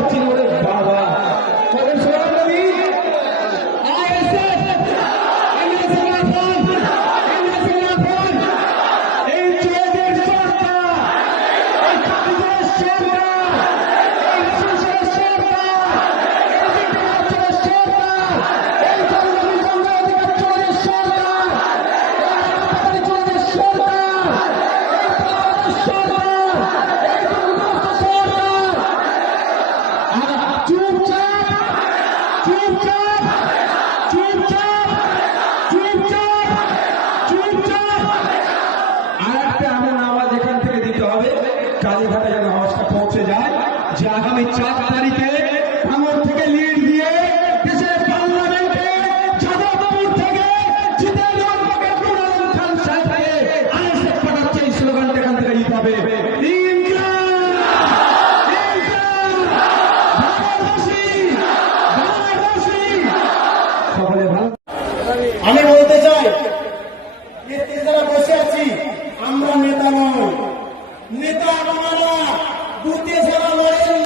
পাচ্ছি না ওরে বাবা। কবে সোনার নবী কালীঘাটে যেন আওয়াজটা পৌঁছে যায় যে আগামী 4 তারিখে ভাঙড় থেকে লিড দিয়ে দেশের পার্লামেন্টে যাদবপুর থেকে জিতেন্দ্র খান সাহেবকে আইএসএফ পাঠাচ্ছে এই স্লোগানটা এখান থেকে দিতে হবে। আমি বলতে চাই যারা বসে আছি আমরা নেতা নয়, নেতা আমরা দুটি যারা লড়েন